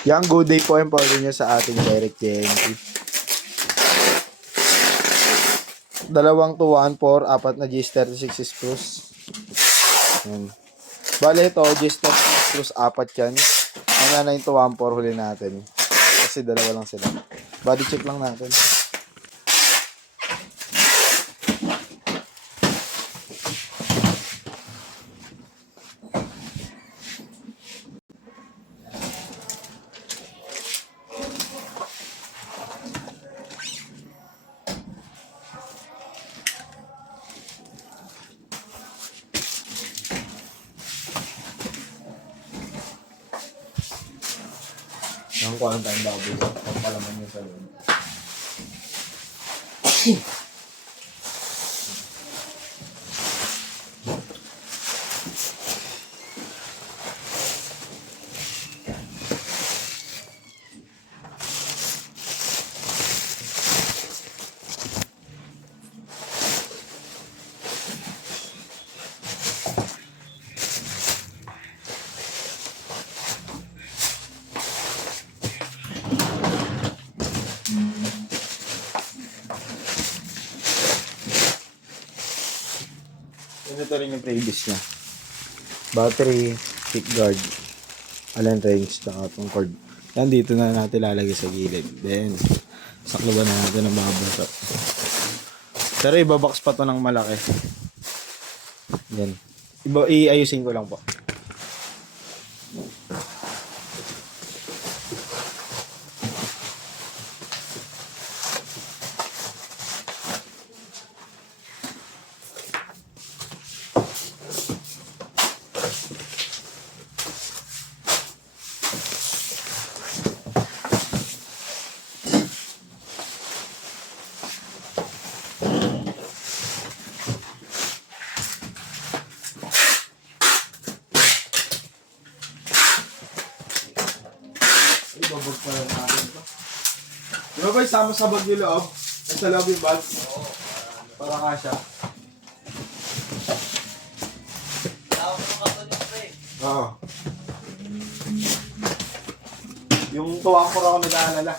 Yang good day po yung powder nyo sa ating direct TNT. 2 to 1, 4, 4 na GS36 screws. Yan. Bale ito, GS36 screws, 4 yan. Mamaya na yung 2, 1, 4 huli natin. Kasi 2 lang sila. Body check lang natin. Ang quarantine daw dito. Pampalaman yung sa loob. Ito rin yung previous niya. Battery, kick guard, allen wrench, tsaka itong cord. Yan, dito na natin lalagay sa gilid. Then, sakluban na natin ang mga buntot. Pero ibabox pa to ng malaki. Yan. Iayusin ko lang po. Ibabag pa lang natin ito. Di ba ba isama sa bag yung loob? At sa loob yung bag? Oo. Para kasya. Oo. Yung tuwang ko ako nag-aalala.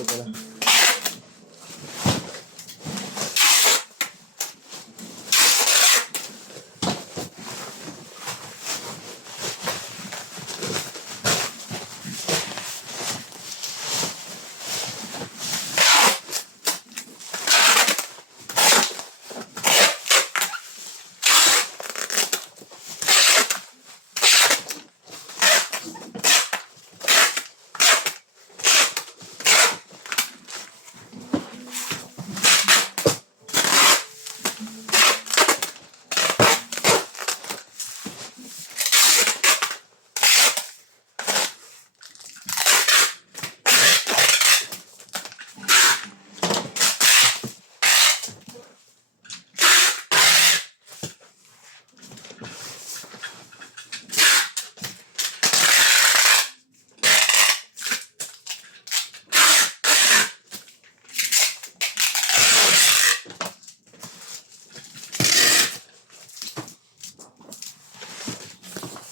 Ito pala.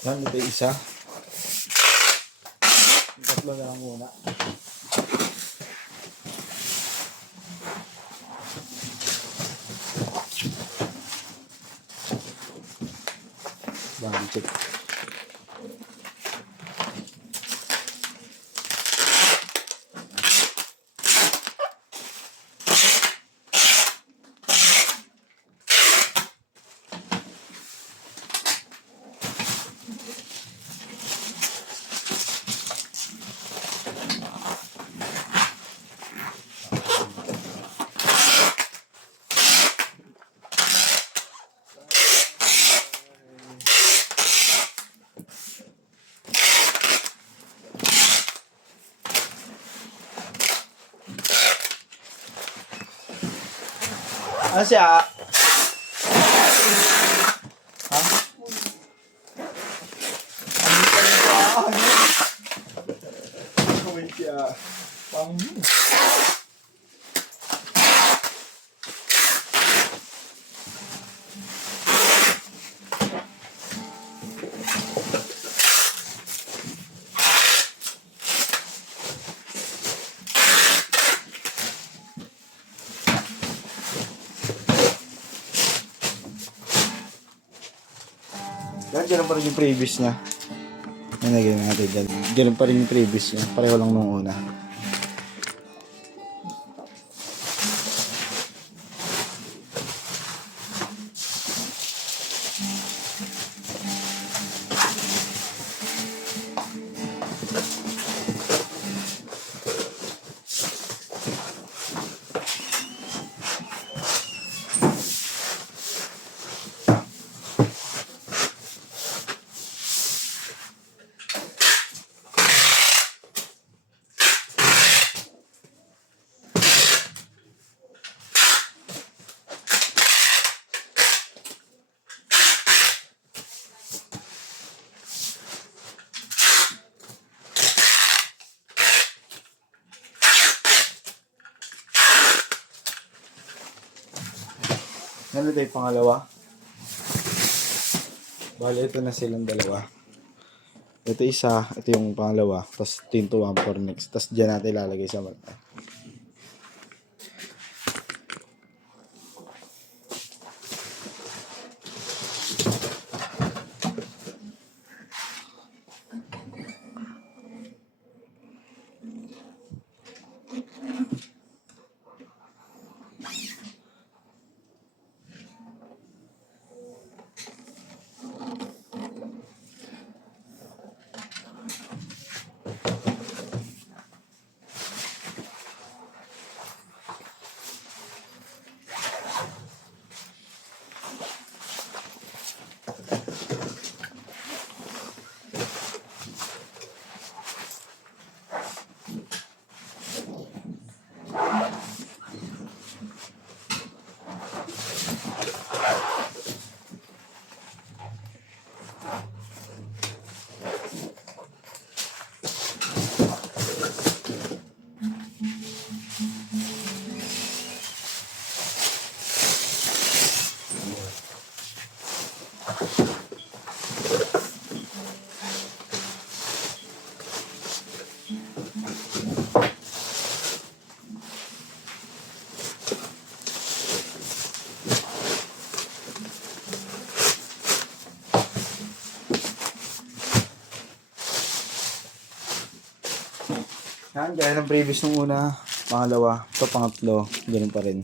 Yan, ito yung isa. Tatlo na lang muna. Bang, check. Ano siya? Ha? Ano siya? Pang... Ganun pa rin yung previous niya. Nalagay natin dyan. Ganun pa rin yung previous niya. Pareho lang nung una. Ano tayo pangalawa? Bale, ito na silang dalawa. Ito isa, ito yung pangalawa. Tapos ito yung 214 next. Tapos dyan natin ilalagay sa mata. Yan, gaya ng previous nung una. Pangalawa, ito pangatlo. Ganun pa rin.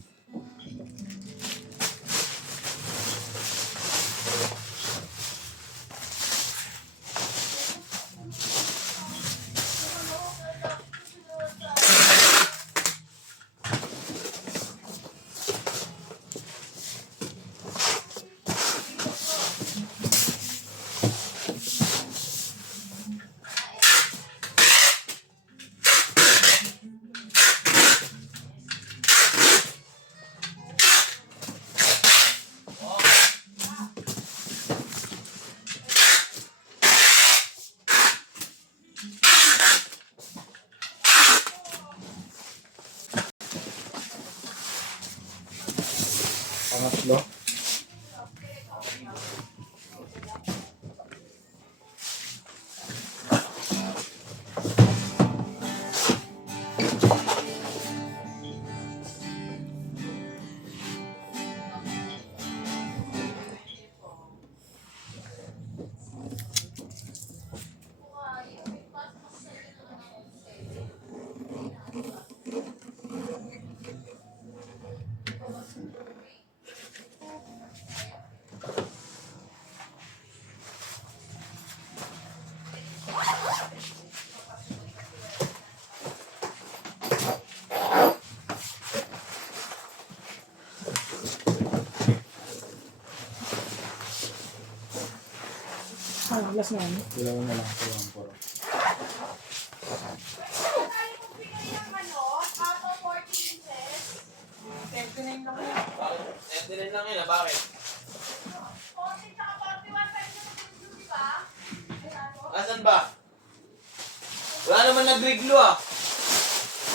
Pangatlo. Last na yun. Dalawa na lang. Dalawang poro. Ano? Papa 14 inches. 29 lang yun. nagreglo ah.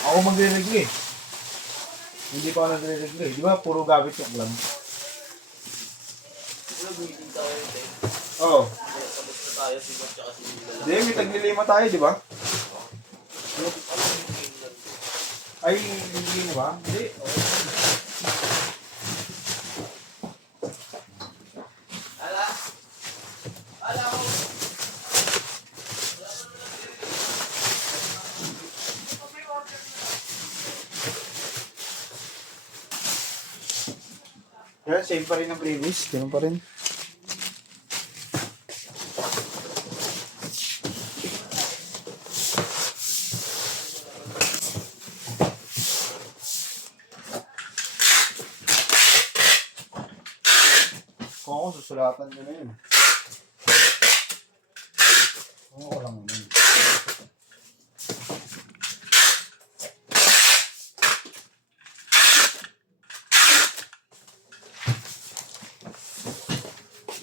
Ako magre-reglo eh. Hindi pa ako nagre-reglo eh. Di ba puro gamit yung lang? Meeting tayo yun. Oo. Sabot na tayo, si Mark tsaka si Mila. Hindi, may taglilima tayo, di ba? Ay, hindi mo ba? Hindi. Ala! Ala ko! Yeah, same pa rin ang previous. Ganun pa rin. Kung ako, susulatan ko na yun. Kung ako lang naman.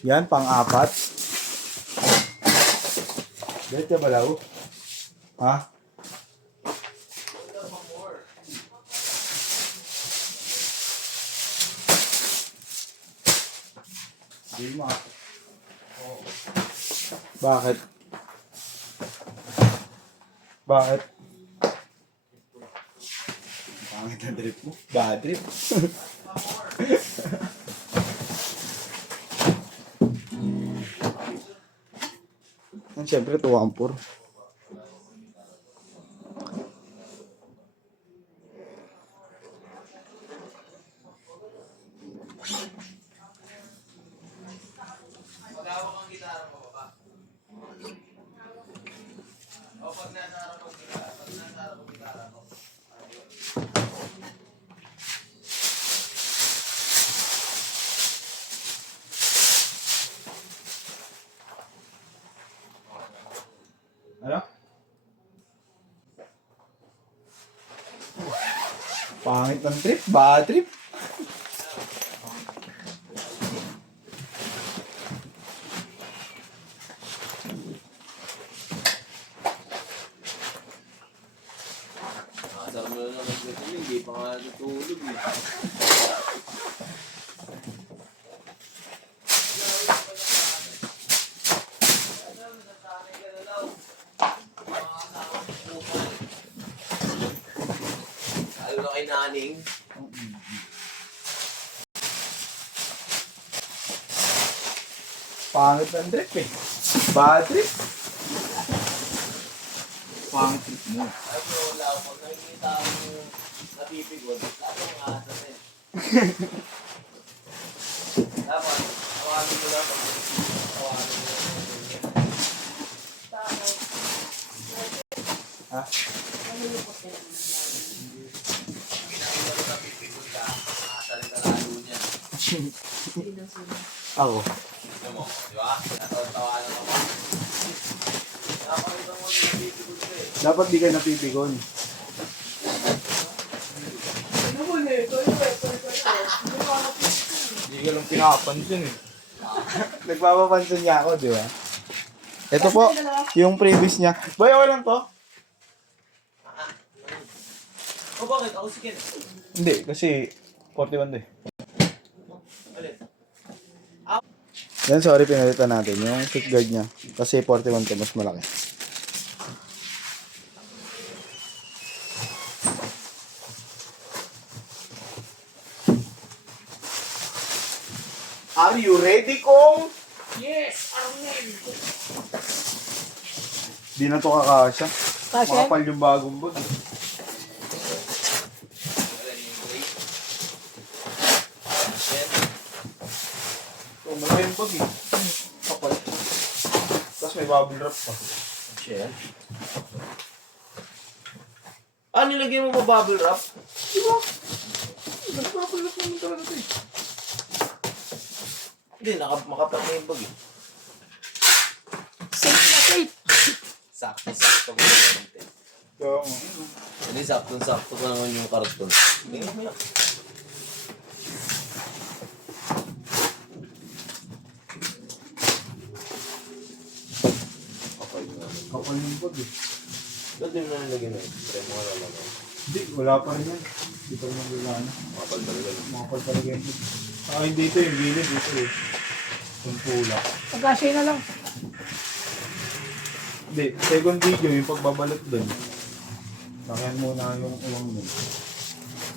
Yan, pang-apat. Dahil ka balaw? Ha? Hindi mo. Bakit? Bakit? Pangit na drip mo. Bad drip. Siyempre, tuwampur. Mag-awak ang gitara mo ba? O pag nasa harap ang gitara, pag nasa harap ang gitara mo. Ano? Pangit ng trip, bad trip. Nakasarap mo na lang nag-reglo, hindi pa nga natulog eh. Lalo na kay Naning. Pangit ng trip eh. Bad trip. Pangit trip mo. Ay, wala ako. Pag nakikita ko napipigon, lalo ang asa rin. Dapat, tawagin mo lang pag tawagin mo lang. Ha? Pinakita mo napipigon ka, asa rin ka lalo niya. Ako. Ano mo, di ba? Natawa-tawanan ako. Nakapagod mo napipigon ka eh. Dapat di ka napipigon. Hindi ka lang pinapansin eh. Nagpapapansin niya ako, di ba? Ito po, yung previous niya. Boy, okay lang to? O bakit? Ako si Ken. Hindi, kasi 41 to eh. Alin? Yan, sorry, pinalitan natin yung kick guard niya. Kasi 41 to, mas malaki. Are you ready, Kong? Yes, Arnel. Di na to kakasya. Kasya? Makapal yung bagong bag. Alin yung break? Ken? Ito, malaki yung bag eh. Kapal. Tapos may bubble wrap pa. Shell? Ah, nilagyan mo ba bubble wrap? Diba? Nag-bubble wrap naman talaga ito eh. Hindi, makapat na yung bag eh. Safe na safe. Sakto-sakto ko yung content. So, Hindi, sakto-sakto ko naman yung karton. Tingnan mo yan. kapal yung bag eh. Ba't yung nalagyan na yun? Try mo nga naman. Hindi, wala pa rin yan. Hindi pa rin magagana. Makapal talaga. Makapal talaga yan. Saka yung dito yung gilid dito eh. Yung pula. Pagkasya na lang. Hindi, second video yung pagbabalot dun. Bakyan muna yung uwang dun.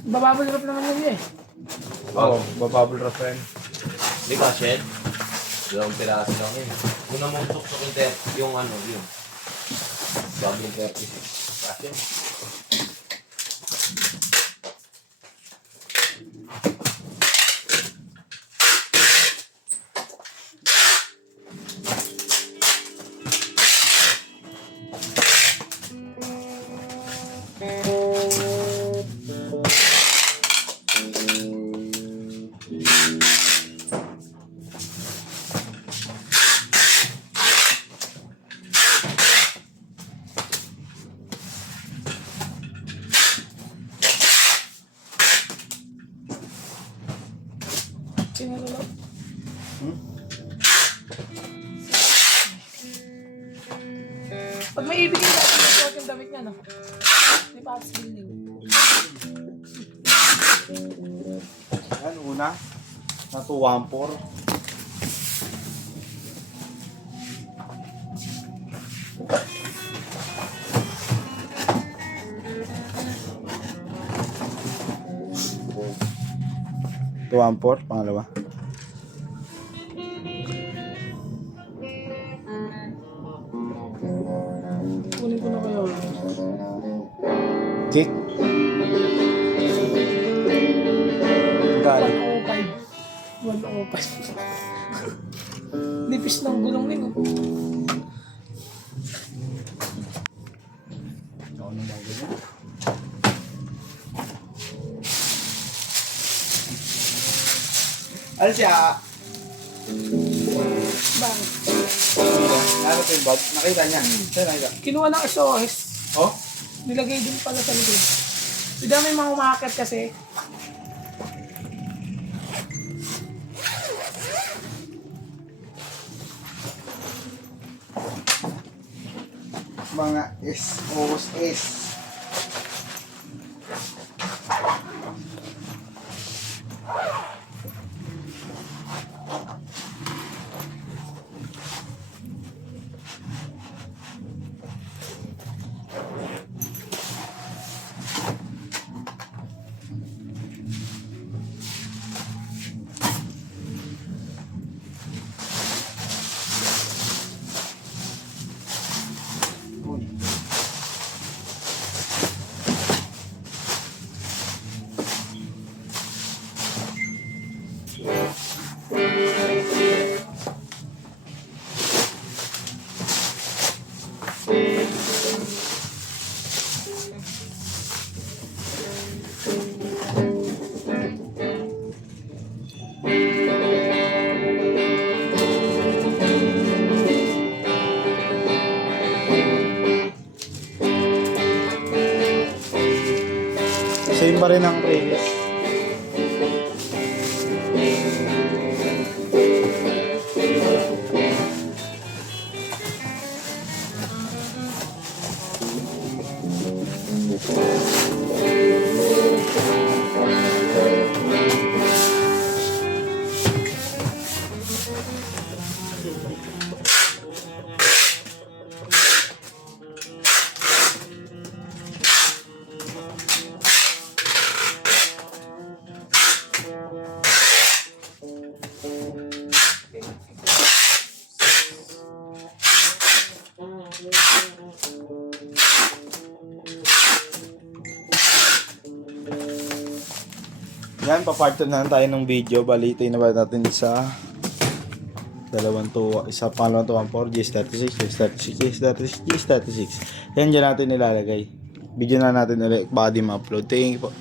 Bababal rap naman yun eh. Oo, bababble wrap yan. Hindi ka, Shed? Dalawang piraso lang yun. Una mong tuksok yung ano, yun. Sabi yung 36. Kasi, Sino na lang? Pag may ibigay natin yung suot yung damit niya, no? Ni Pops Building. Yan, una. Na 214. Pangalawa. Kunin ko na kayo. Kick. Gali. 105. 105. Nipis ng gulong nito. Ako na mga ganyan. Ano siya? Bakit? Ano ko yung bag? Nakita niya. Saan nakita? Kinuha ng SOS. Oh? Nilagay din pala sa likod. Hindi may mga umakit kasi. Mga SOS. Same pa rin ang previous. Yan, pa-part 2 na tayo ng video. Balitin na ba natin sa pangalawang 214, G36, G36, G36, G36. Yan dyan natin nilalagay. Video na natin ulit, body ma-upload. Thank you po.